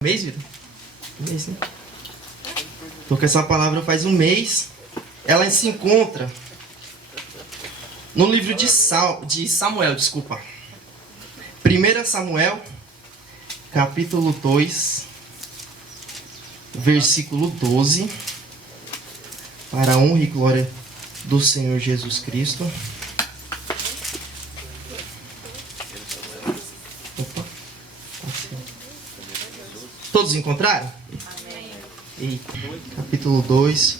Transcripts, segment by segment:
Mês, Vitor? Mês, né? Tô com essa palavra faz um mês. Ela se encontra no livro de Samuel, desculpa. 1 Samuel, capítulo 2, versículo 12. Para a honra e glória do Senhor Jesus Cristo. Opa. Todos encontraram? Amém. Eita. Capítulo 2,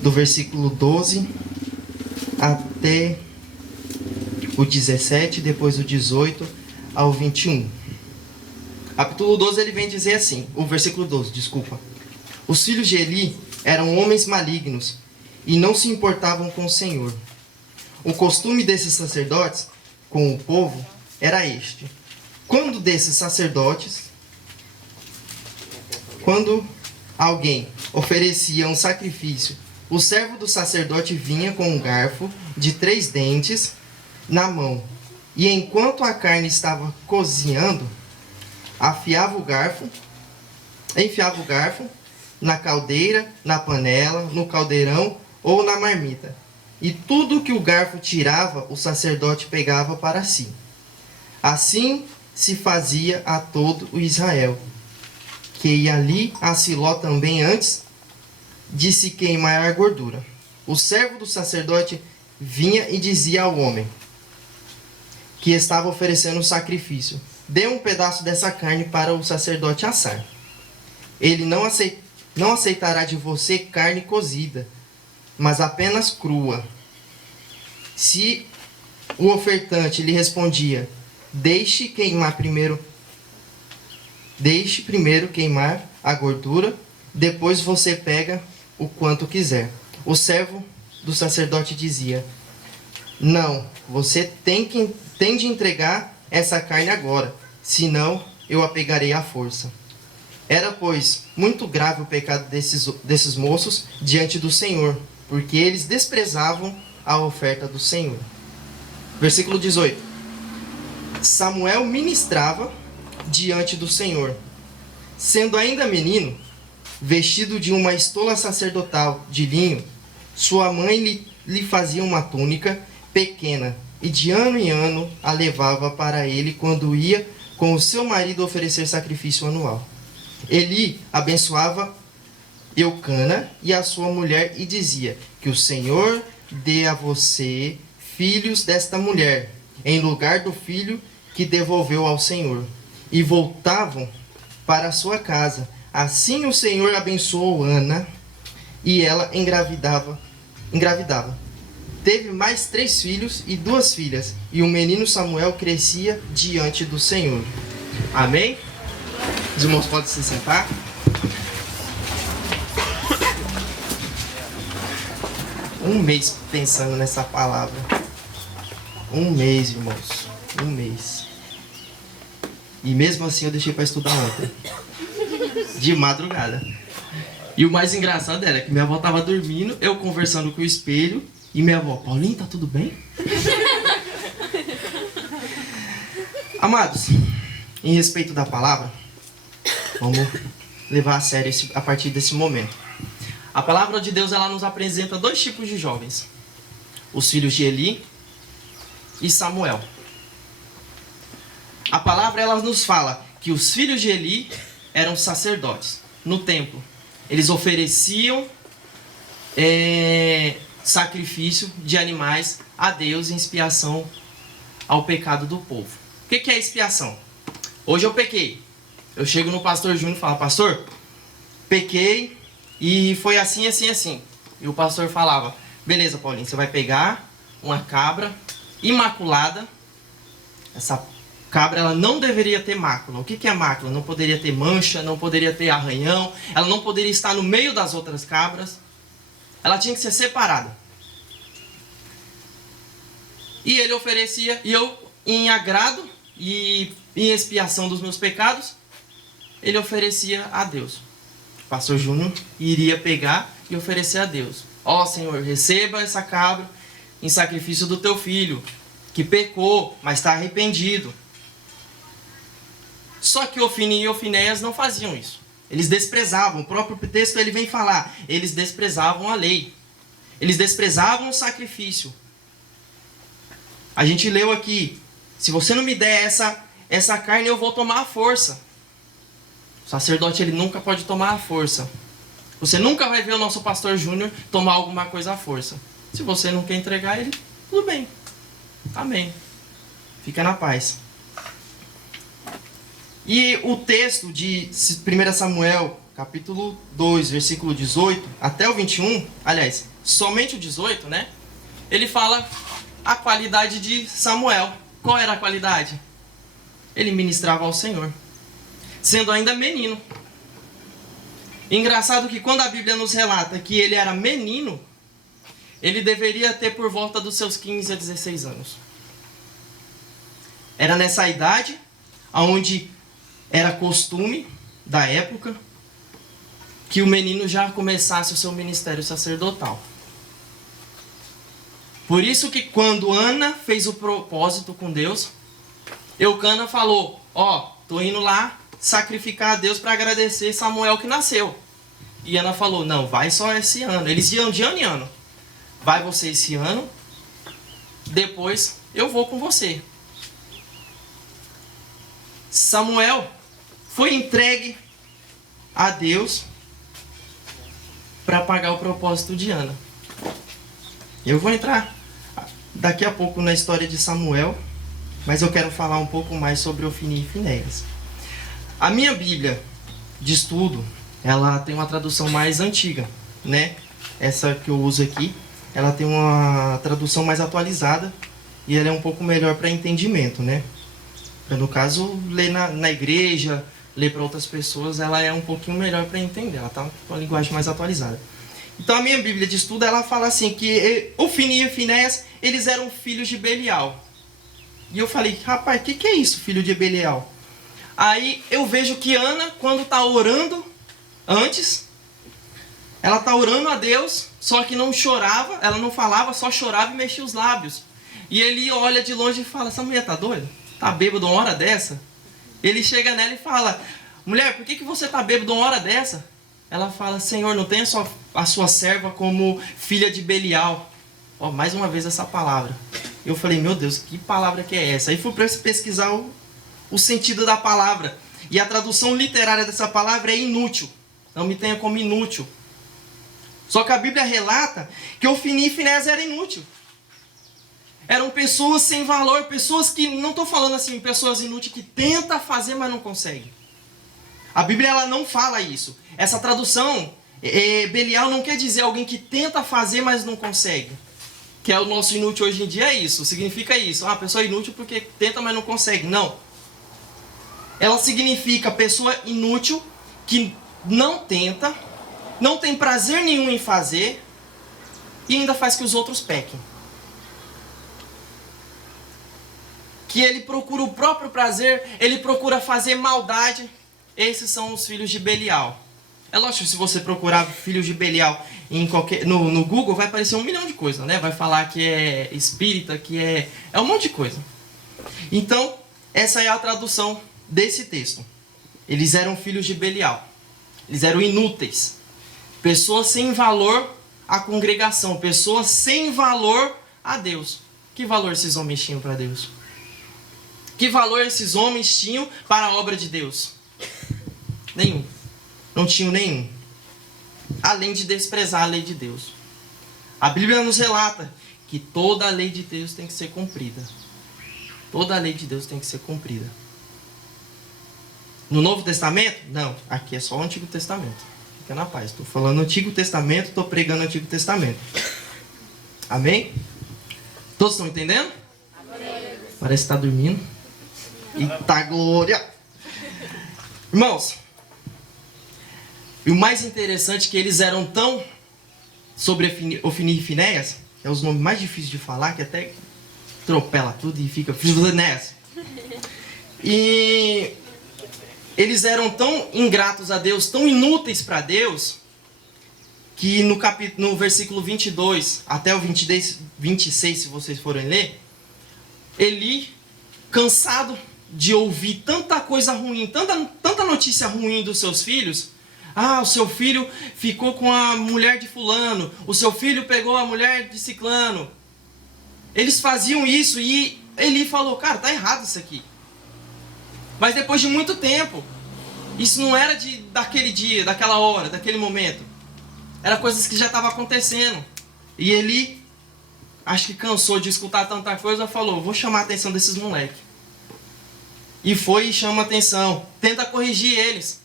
do versículo 12 até o 17, depois o 18 ao 21. Capítulo 12 ele vem dizer assim, o versículo 12, desculpa. Os filhos de Eli eram homens malignos e não se importavam com o Senhor. O costume desses sacerdotes com o povo era este. Quando alguém oferecia um sacrifício, o servo do sacerdote vinha com um garfo de 3 dentes na mão, e enquanto a carne estava cozinhando, enfiava o garfo na caldeira, na panela, no caldeirão ou na marmita. E tudo que o garfo tirava, o sacerdote pegava para si. Assim se fazia a todo o Israel, que ia ali a Siló também antes de se queimar a gordura. O servo do sacerdote vinha e dizia ao homem que estava oferecendo o sacrifício: dê um pedaço dessa carne para o sacerdote assar. Ele não aceitará de você carne cozida, mas apenas crua. Se o ofertante lhe respondia: deixe primeiro queimar a gordura, depois você pega o quanto quiser. O servo do sacerdote dizia: não, você tem de entregar essa carne agora, senão eu a pegarei à força. Era, pois, muito grave o pecado desses moços diante do Senhor, porque eles desprezavam a oferta do Senhor. Versículo 18. Samuel ministrava diante do Senhor. Sendo ainda menino, vestido de uma estola sacerdotal de linho, sua mãe lhe fazia uma túnica pequena e de ano em ano a levava para ele quando ia com o seu marido oferecer sacrifício anual. Eli abençoava Eucana e a sua mulher e dizia: que o Senhor dê a você filhos desta mulher, em lugar do filho que devolveu ao Senhor. E voltavam para a sua casa. Assim o Senhor abençoou Ana e ela engravidava. Teve mais 3 filhos e 2 filhas, e o menino Samuel crescia diante do Senhor. Amém? Os irmãos podem se sentar. Um mês pensando nessa palavra. Um mês, irmãos. Um mês. E mesmo assim eu deixei para estudar ontem. De madrugada. E o mais engraçado era que minha avó estava dormindo, eu conversando com o espelho, e minha avó: Paulinho, tá tudo bem? Amados, em respeito da palavra, vamos levar a sério a partir desse momento. A palavra de Deus, ela nos apresenta 2 tipos de jovens: os filhos de Eli e Samuel. A palavra, ela nos fala que os filhos de Eli eram sacerdotes no templo. Eles ofereciam sacrifício de animais a Deus em expiação ao pecado do povo. O que é expiação? Hoje eu pequei. Eu chego no pastor Júnior e falo: pastor, pequei e foi assim, assim, assim. E o pastor falava: beleza, Paulinho, você vai pegar uma cabra imaculada. Essa cabra, ela não deveria ter mácula. O que é mácula? Não poderia ter mancha, não poderia ter arranhão, ela não poderia estar no meio das outras cabras. Ela tinha que ser separada. E ele oferecia, e eu, em agrado e em expiação dos meus pecados, ele oferecia a Deus. O pastor Júnior iria pegar e oferecer a Deus: ó Senhor, receba essa cabra em sacrifício do teu filho, que pecou, mas está arrependido. Só que Ofni e Ofinéias não faziam isso. Eles desprezavam. O próprio texto ele vem falar. Eles desprezavam a lei. Eles desprezavam o sacrifício. A gente leu aqui. Se você não me der essa carne, eu vou tomar a força. O sacerdote ele nunca pode tomar a força. Você nunca vai ver o nosso pastor Júnior tomar alguma coisa à força. Se você não quer entregar ele, tudo bem. Amém. Fica na paz. E o texto de 1 Samuel, capítulo 2, versículo 18, até o 21, aliás, somente o 18, né? Ele fala a qualidade de Samuel. Qual era a qualidade? Ele ministrava ao Senhor, sendo ainda menino. Engraçado que quando a Bíblia nos relata que ele era menino, ele deveria ter por volta dos seus 15 a 16 anos. Era nessa idade, onde era costume da época, que o menino já começasse o seu ministério sacerdotal. Por isso que quando Ana fez o propósito com Deus, Eucana falou, tô indo lá sacrificar a Deus para agradecer Samuel que nasceu. E Ana falou, não, vai só esse ano. Eles iam de ano em ano. Vai você esse ano, depois eu vou com você. Samuel foi entregue a Deus para pagar o propósito de Ana. Eu vou entrar daqui a pouco na história de Samuel, mas eu quero falar um pouco mais sobre Ofni e Finéias. A minha Bíblia de estudo, ela tem uma tradução mais antiga, né? Essa que eu uso aqui, ela tem uma tradução mais atualizada e ela é um pouco melhor para entendimento, né? No caso, ler na igreja, ler para outras pessoas, ela é um pouquinho melhor para entender, ela está com a linguagem mais atualizada. Então a minha Bíblia de estudo, ela fala assim, que Ofni e Finéias, eles eram filhos de Belial. E eu falei, rapaz, o que é isso, filho de Belial? Aí eu vejo que Ana, quando está orando, antes, ela está orando a Deus, só que não chorava, ela não falava, só chorava e mexia os lábios. E ele olha de longe e fala, essa mulher tá doida? Tá bêbado uma hora dessa? Ele chega nela e fala, mulher, por que você tá bêbado uma hora dessa? Ela fala, Senhor, não tenha a sua serva como filha de Belial. Mais uma vez essa palavra. Eu falei, meu Deus, que palavra que é essa? Aí fui pesquisar o sentido da palavra. E a tradução literária dessa palavra é inútil. Não me tenha como inútil. Só que a Bíblia relata que Ofni e Finéias era inútil. Eram pessoas sem valor, pessoas que, não estou falando assim, pessoas inúteis que tentam fazer, mas não conseguem. A Bíblia ela não fala isso. Essa tradução, Belial não quer dizer alguém que tenta fazer, mas não consegue. Que é o nosso inútil hoje em dia, é isso, significa isso. A pessoa é inútil porque tenta, mas não consegue. Não. Ela significa pessoa inútil que não tenta, não tem prazer nenhum em fazer e ainda faz que os outros pequem. Que ele procura o próprio prazer, ele procura fazer maldade. Esses são os filhos de Belial. É lógico, se você procurar filhos de Belial no Google, vai aparecer 1 milhão de coisas, né? Vai falar que é espírita, que é um monte de coisa. Então, essa é a tradução desse texto. Eles eram filhos de Belial. Eles eram inúteis. Pessoas sem valor à congregação. Pessoas sem valor a Deus. Que valor esses homens tinham para Deus? Que valor esses homens tinham para a obra de Deus? Nenhum. Não tinham nenhum. Além de desprezar a lei de Deus. A Bíblia nos relata que toda a lei de Deus tem que ser cumprida. Toda a lei de Deus tem que ser cumprida. No Novo Testamento? Não. Aqui é só o Antigo Testamento. Fica na paz. Estou falando Antigo Testamento, estou pregando Antigo Testamento. Amém? Todos estão entendendo? Amém. Parece que está dormindo. Eita glória! Irmãos, e o mais interessante é que eles eram tão sobre Ofni e Finéias, que é os nomes mais difíceis de falar, que até atropela tudo e fica Finéias. E eles eram tão ingratos a Deus, tão inúteis para Deus, que no versículo 22 até o 26, se vocês forem ler, Eli, cansado de ouvir tanta coisa ruim, tanta notícia ruim dos seus filhos? Ah, o seu filho ficou com a mulher de fulano, o seu filho pegou a mulher de ciclano. Eles faziam isso e Eli falou, cara, tá errado isso aqui. Mas depois de muito tempo, isso não era daquele dia, daquela hora, daquele momento. Era coisas que já estavam acontecendo. E Eli, acho que cansou de escutar tanta coisa, falou, vou chamar a atenção desses moleques. E foi e chama a atenção. Tenta corrigir eles.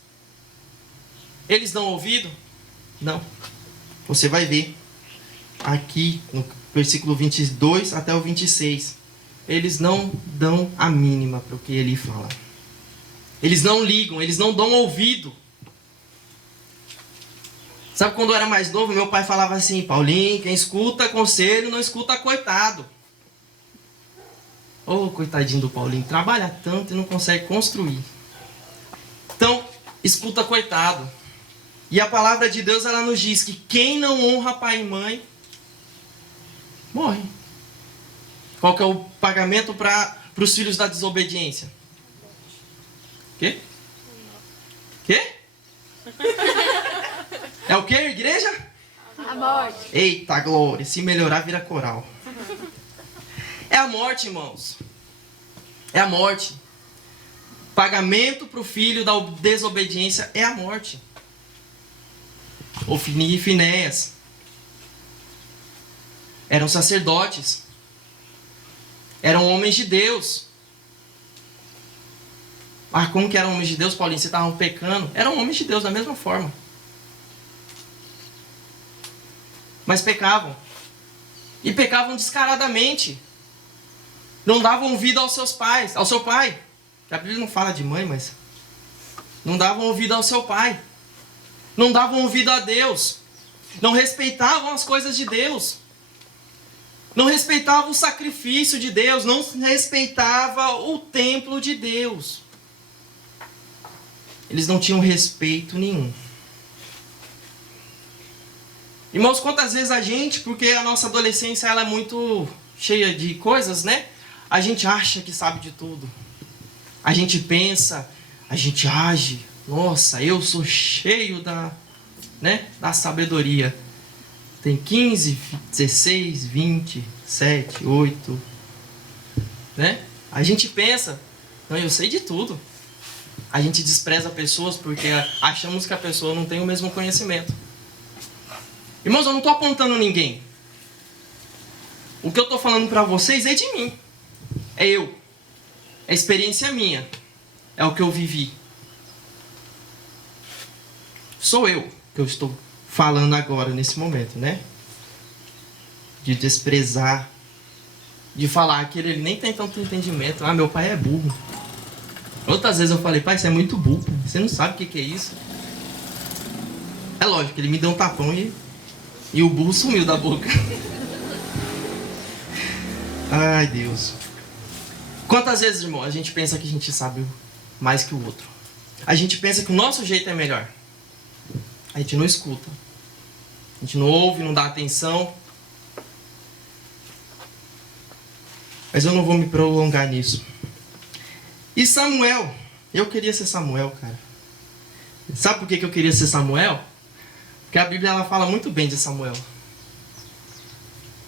Eles dão ouvido? Não. Você vai ver aqui no versículo 22 até o 26. Eles não dão a mínima para o que ele fala. Eles não ligam, eles não dão ouvido. Sabe quando eu era mais novo, meu pai falava assim, Paulinho, quem escuta conselho não escuta coitado. Ô, coitadinho do Paulinho, trabalha tanto e não consegue construir. Então, escuta coitado. E a palavra de Deus, ela nos diz que quem não honra pai e mãe, morre. Qual que é o pagamento para os filhos da desobediência? Quê? Quê? É o quê, igreja? A morte. Eita, glória. Se melhorar, vira coral. É a morte, irmãos. É a morte. Pagamento para o filho da desobediência é a morte. Ofni e Finéias eram sacerdotes. Eram homens de Deus. Ah, como que eram homens de Deus, Paulinho? Você estavam pecando? Eram homens de Deus da mesma forma. Mas pecavam. E pecavam descaradamente. Não davam ouvido aos seus pais, ao seu pai. A Bíblia não fala de mãe, mas não davam ouvido ao seu pai. Não davam ouvido a Deus. Não respeitavam as coisas de Deus. Não respeitavam o sacrifício de Deus. Não respeitavam o templo de Deus. Eles não tinham respeito nenhum. Irmãos, quantas vezes a gente, porque a nossa adolescência ela é muito cheia de coisas, né? A gente acha que sabe de tudo. A gente pensa, a gente age. Nossa, eu sou cheio da sabedoria. Tem 15, 16, 20, 7, 8. Né? A gente pensa, não, eu sei de tudo. A gente despreza pessoas porque achamos que a pessoa não tem o mesmo conhecimento. Irmãos, eu não estou apontando ninguém. O que eu estou falando para vocês é de mim. É eu. É experiência minha. É o que eu vivi. Sou eu que eu estou falando agora, nesse momento, né? De desprezar. De falar que ele nem tem tanto entendimento. Ah, meu pai é burro. Outras vezes eu falei, pai, você é muito burro. Você não sabe o que é isso. É lógico, ele me deu um tapão e o burro sumiu da boca. Ai, Deus. Quantas vezes, irmão, a gente pensa que a gente sabe mais que o outro? A gente pensa que o nosso jeito é melhor. A gente não escuta. A gente não ouve, não dá atenção. Mas eu não vou me prolongar nisso. E Samuel? Eu queria ser Samuel, cara. Sabe por que eu queria ser Samuel? Porque a Bíblia ela fala muito bem de Samuel.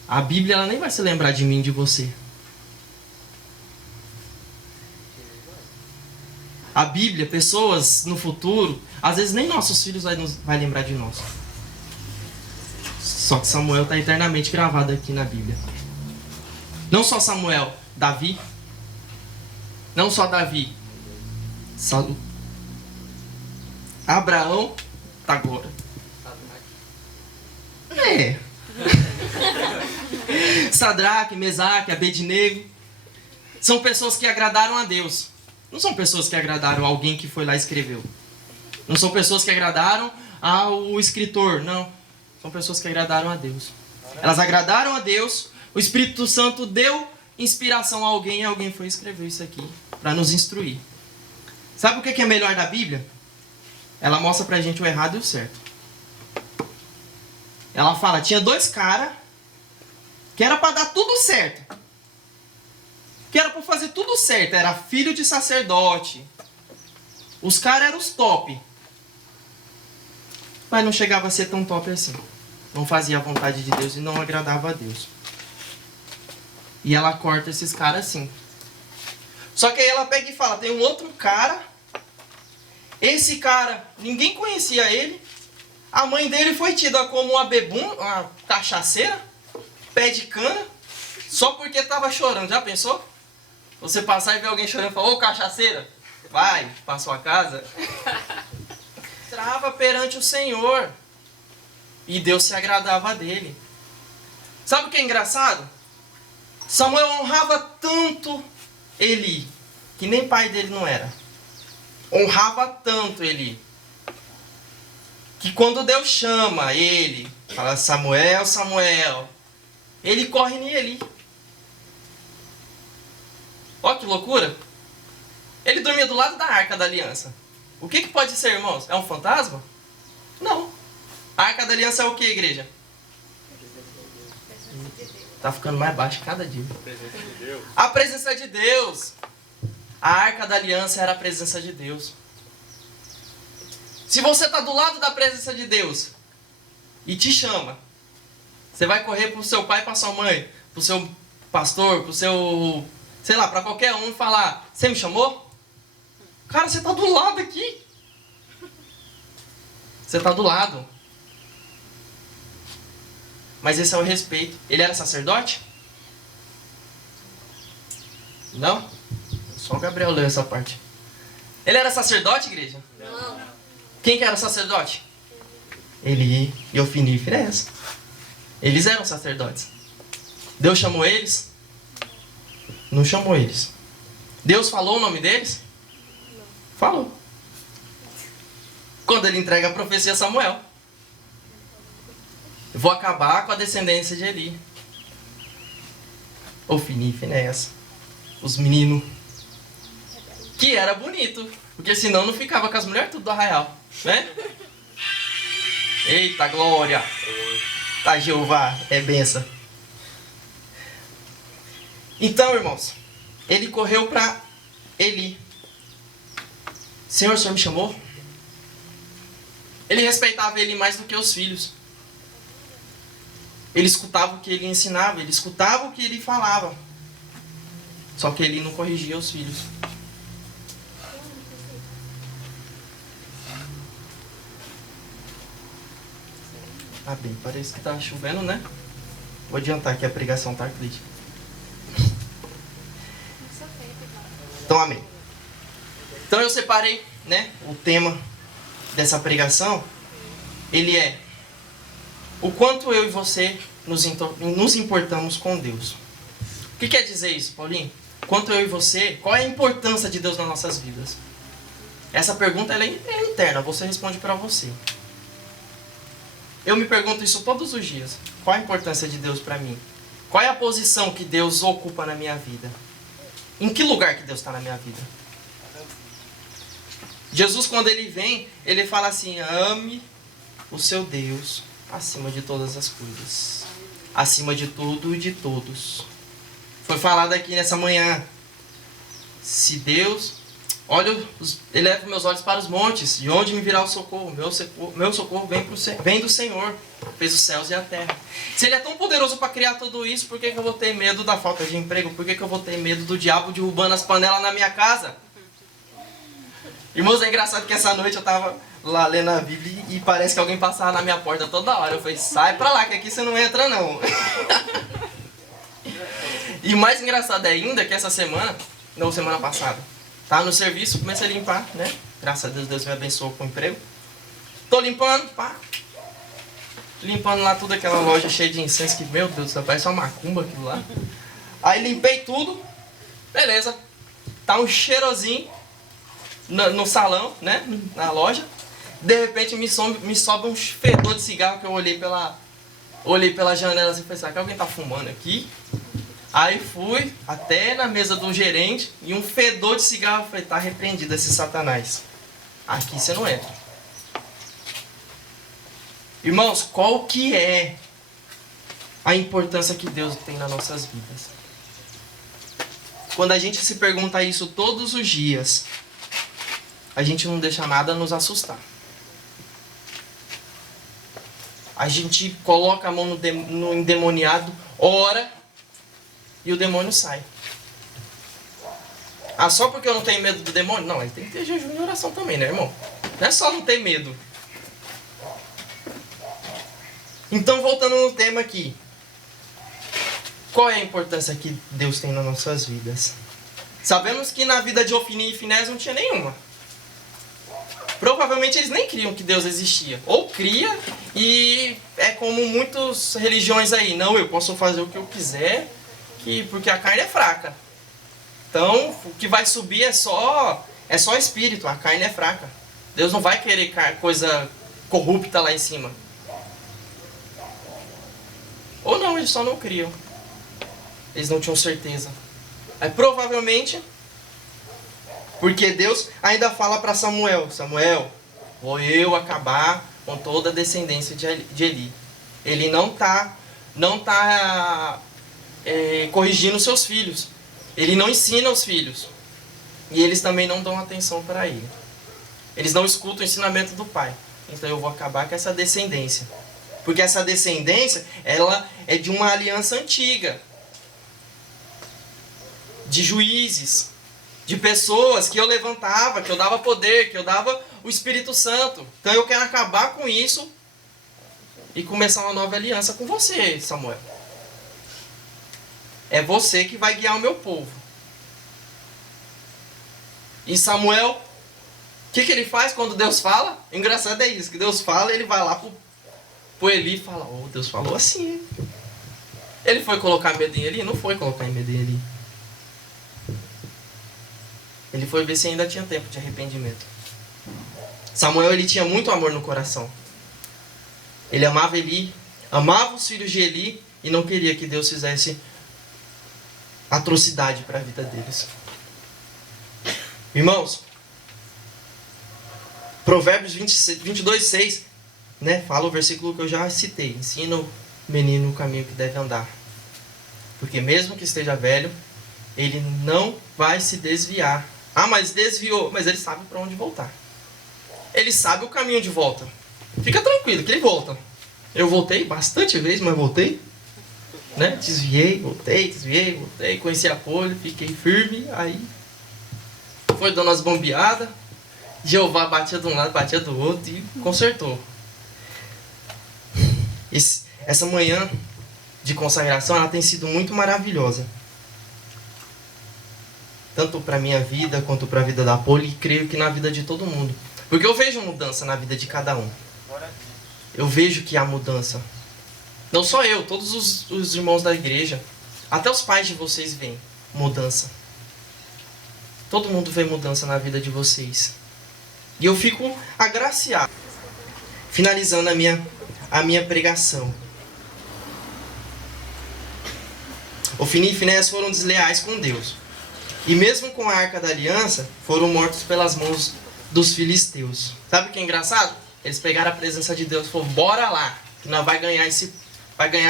A Bíblia ela nem vai se lembrar de mim e de você. A Bíblia, pessoas no futuro, às vezes nem nossos filhos vai lembrar de nós. Só que Samuel está eternamente gravado aqui na Bíblia. Não só Samuel, Davi. Não só Davi. Saul. Abraão, tá agora. É. Sadraque, Mesaque, Abednego. São pessoas que agradaram a Deus. Não são pessoas que agradaram alguém que foi lá e escreveu. Não são pessoas que agradaram ao escritor, não. São pessoas que agradaram a Deus. Elas agradaram a Deus, o Espírito Santo deu inspiração a alguém e alguém foi escrever isso aqui para nos instruir. Sabe o que é melhor da Bíblia? Ela mostra pra gente o errado e o certo. Ela fala, tinha dois caras que era para dar tudo certo. que era para fazer tudo certo, era filho de sacerdote. Os caras eram os top. Mas não chegava a ser tão top assim. Não fazia a vontade de Deus e não agradava a Deus. E ela corta esses caras assim. Só que aí ela pega e fala, tem um outro cara. Esse cara, ninguém conhecia ele. A mãe dele foi tida como uma uma cachaceira, pé de cana, só porque tava chorando. Já pensou? Você passar e ver alguém chorando e falar, ô cachaceira, vai pra sua casa. Trava perante o Senhor. E Deus se agradava dele. Sabe o que é engraçado? Samuel honrava tanto Eli, que nem pai dele não era. Honrava tanto Eli, que quando Deus chama ele, fala Samuel, Samuel, ele corre em Eli. Ó que loucura. Ele dormia do lado da Arca da Aliança. O que pode ser, irmãos? É um fantasma? Não. A Arca da Aliança é o que, igreja? Tá ficando mais baixo cada dia. A presença de Deus. A Arca da Aliança era a presença de Deus. Se você está do lado da presença de Deus e te chama, você vai correr para o seu pai e para sua mãe, para o seu pastor, para o seu, sei lá, para qualquer um e falar, você me chamou? Cara, você está do lado aqui. Você está do lado. Mas esse é o respeito. Ele era sacerdote? Não? Só o Gabriel leu essa parte. Ele era sacerdote, igreja? Não. Quem que era o sacerdote? Eli e Ofni e Finéias. Eles eram sacerdotes. Deus chamou eles? Não chamou eles. Deus falou o nome deles? Não. Falou. Quando ele entrega a profecia a Samuel. Eu vou acabar com a descendência de Eli. Ofni e Finéias. Os meninos. Que era bonito. Porque senão não ficava com as mulheres tudo do arraial. Né? Eita glória. Tá Jeová. É benção. Então, irmãos. Ele correu para Eli. Senhor, o Senhor me chamou? Ele respeitava ele mais do que os filhos. Ele escutava o que ele ensinava. Ele escutava o que ele falava. Só que ele não corrigia os filhos. Ah, bem, parece que tá chovendo, né? Vou adiantar que a pregação tá crítica. Então, amém. Então eu separei, né, o tema dessa pregação. Ele é o quanto eu e você nos importamos com Deus. O que quer dizer isso, Paulinho? Quanto eu e você, qual é a importância de Deus nas nossas vidas? Essa pergunta ela é interna, você responde para você. Eu me pergunto isso todos os dias. Qual a importância de Deus para mim? Qual é a posição que Deus ocupa na minha vida? Em que lugar que Deus está na minha vida? Jesus, quando ele vem, ele fala assim, ame o seu Deus acima de todas as coisas. Acima de tudo e de todos. Foi falado aqui nessa manhã. Se Deus... eleva meus olhos para os montes. De onde me virá o socorro? Meu socorro vem do Senhor. Fez os céus e a terra. Se Ele é tão poderoso para criar tudo isso, por que eu vou ter medo da falta de emprego? Por que eu vou ter medo do diabo derrubando as panelas na minha casa? Irmãos, é engraçado que essa noite eu estava lá lendo a Bíblia e parece que alguém passava na minha porta toda hora. Eu falei, sai pra lá que aqui você não entra não. E mais engraçado ainda que essa semana, não, semana passada, tá no serviço, comecei a limpar, né? Graças a Deus, Deus me abençoou com o emprego. Tô limpando, pá. Limpando lá tudo, aquela loja cheia de incenso, que, meu Deus do céu, parece uma macumba aquilo lá. Aí limpei tudo, beleza. Tá um cheirosinho no salão, né? Na loja. De repente me sobe um fedor de cigarro que eu olhei pela janela assim e falei, será que alguém tá fumando aqui? Aí fui até na mesa do gerente e um fedor de cigarro. Eu falei, tá repreendido esse satanás. Aqui você não entra. Irmãos, qual que é a importância que Deus tem nas nossas vidas? quando a gente se pergunta isso todos os dias, a gente não deixa nada nos assustar. A gente coloca a mão no endemoniado, ora, e o demônio sai. Ah, só porque eu não tenho medo do demônio? Não, aí tem que ter jejum e oração também, né, irmão? Não é só não ter medo. Então, voltando no tema aqui. Qual é a importância que Deus tem nas nossas vidas? Sabemos que na vida de Ofni e Finés não tinha nenhuma. Provavelmente eles nem criam que Deus existia. Ou cria e é como muitas religiões aí. Não, eu posso fazer o que eu quiser, porque a carne é fraca. Então, o que vai subir é só espírito, a carne é fraca. Deus não vai querer coisa corrupta lá em cima. Ou não, eles só não criam. Eles não tinham certeza. Aí provavelmente, porque Deus ainda fala para Samuel, Samuel, vou eu acabar com toda a descendência de Eli. Ele não tá corrigindo seus filhos. Ele não ensina os filhos. E eles também não dão atenção para ele. Eles não escutam o ensinamento do pai. Então eu vou acabar com essa descendência. Porque essa descendência, ela é de uma aliança antiga. De juízes. De pessoas que eu levantava, que eu dava poder, que eu dava o Espírito Santo. Então eu quero acabar com isso e começar uma nova aliança com você, Samuel. É você que vai guiar o meu povo. E Samuel, o que ele faz quando Deus fala? O engraçado é isso, que Deus fala, ele vai lá pro Eli e fala, oh, Deus falou assim. Ele foi colocar medo em Eli? Não foi colocar medo em Eli. Ele foi ver se ainda tinha tempo de arrependimento. Samuel, ele tinha muito amor no coração. Ele amava Eli, amava os filhos de Eli e não queria que Deus fizesse atrocidade para a vida deles. Irmãos, Provérbios 22:6, né, fala o versículo que eu já citei. Ensina o menino o caminho que deve andar. Porque mesmo que esteja velho, ele não vai se desviar. Ah, mas desviou. Mas ele sabe para onde voltar. Ele sabe o caminho de volta. Fica tranquilo que ele volta. Eu voltei bastante vezes, mas voltei. Né? Desviei, voltei. Conheci apoio, fiquei firme. Aí foi dando as bombeadas. Jeová batia de um lado, batia do outro e consertou. Essa manhã de consagração, ela tem sido muito maravilhosa. Tanto para a minha vida, quanto para a vida da Poli, e creio que na vida de todo mundo. Porque eu vejo mudança na vida de cada um. Eu vejo que há mudança. Não só eu, todos os irmãos da igreja, até os pais de vocês veem mudança. Todo mundo vê mudança na vida de vocês. E eu fico agraciado. Finalizando a minha pregação. Ofni e Finés foram desleais com Deus. E mesmo com a Arca da Aliança, foram mortos pelas mãos dos filisteus. Sabe o que é engraçado? Eles pegaram a presença de Deus e falaram, bora lá, que nós vai ganhar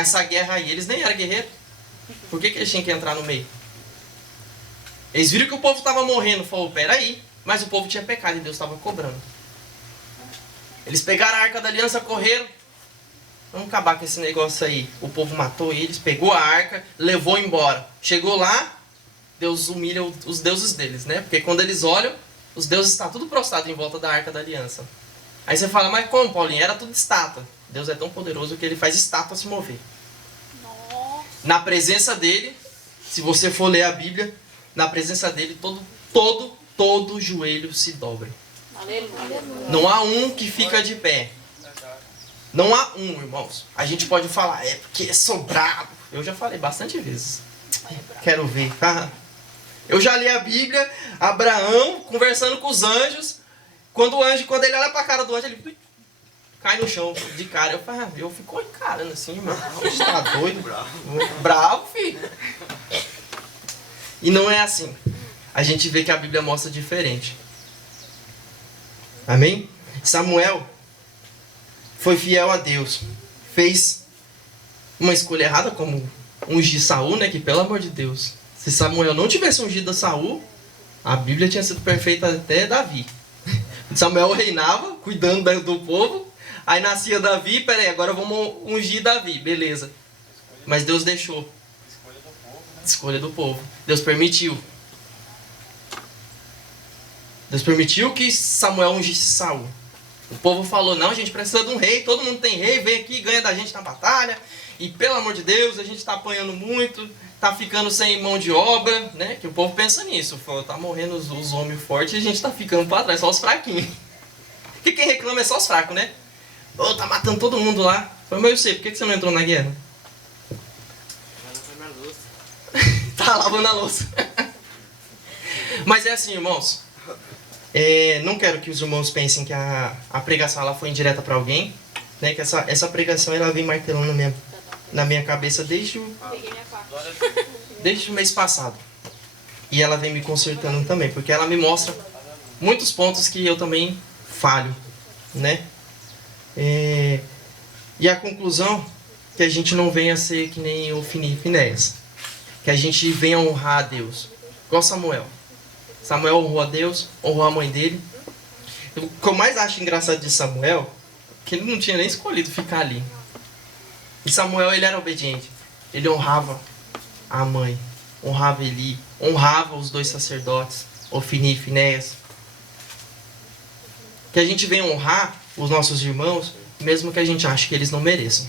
essa guerra aí. Eles nem eram guerreiros. Por que eles tinham que entrar no meio? Eles viram que o povo estava morrendo. Falaram, peraí. Mas o povo tinha pecado e Deus estava cobrando. Eles pegaram a Arca da Aliança, correram. Vamos acabar com esse negócio aí. O povo matou eles, pegou a arca, levou embora. Chegou lá, Deus humilha os deuses deles, né? Porque quando eles olham, os deuses estão tudo prostrados em volta da Arca da Aliança. Aí você fala, mas como, Paulinho? Era tudo estátua. Deus é tão poderoso que ele faz estátua se mover. Na presença dele, se você for ler a Bíblia, na presença dele, todo joelho se dobra. Não há um que fica de pé. Não há um, irmãos. A gente pode falar, é porque sou bravo. Eu já falei bastante vezes. Quero ver, tá? Eu já li a Bíblia, Abraão conversando com os anjos. Quando ele olha pra cara do anjo, ele cai no chão de cara. Eu fico encarando assim, irmão. Você tá doido? Bravo, filho. E não é assim. A gente vê que a Bíblia mostra diferente. Amém? Samuel foi fiel a Deus. Fez uma escolha errada, como ungir Saul, né? Que pelo amor de Deus. Se Samuel não tivesse ungido a Saul, a Bíblia tinha sido perfeita até Davi. Samuel reinava, cuidando do povo. Aí nascia Davi, peraí, agora vamos ungir Davi, beleza. Mas Deus deixou. Escolha do povo. Deus permitiu. Deus permitiu que Samuel ungisse Saul. O povo falou, não, a gente precisa de um rei, todo mundo tem rei, vem aqui, ganha da gente na batalha. E pelo amor de Deus, a gente está apanhando muito, está ficando sem mão de obra, né? Que o povo pensa nisso. Tá morrendo os homens fortes e a gente está ficando para trás, só os fraquinhos. Porque quem reclama é só os fracos, né? Ô, tá matando todo mundo lá. Foi, mas eu sei, por que você não entrou na guerra? Tá lavando a louça. Mas é assim, irmãos. Não quero que os irmãos pensem que a pregação ela foi indireta para alguém, né? Que essa pregação ela vem martelando na minha cabeça desde o mês passado. E ela vem me consertando também, porque ela me mostra muitos pontos que eu também falho, né? E a conclusão que a gente não venha a ser que nem o Ofni e Finéias, que a gente venha honrar a Deus, igual Samuel. Samuel honrou a Deus, honrou a mãe dele. O que eu mais acho engraçado de Samuel, que ele não tinha nem escolhido ficar ali. E Samuel, ele era obediente. Ele honrava a mãe, honrava Eli, honrava os dois sacerdotes, Ofni e Finéias. Que a gente venha honrar os nossos irmãos, mesmo que a gente ache que eles não mereçam.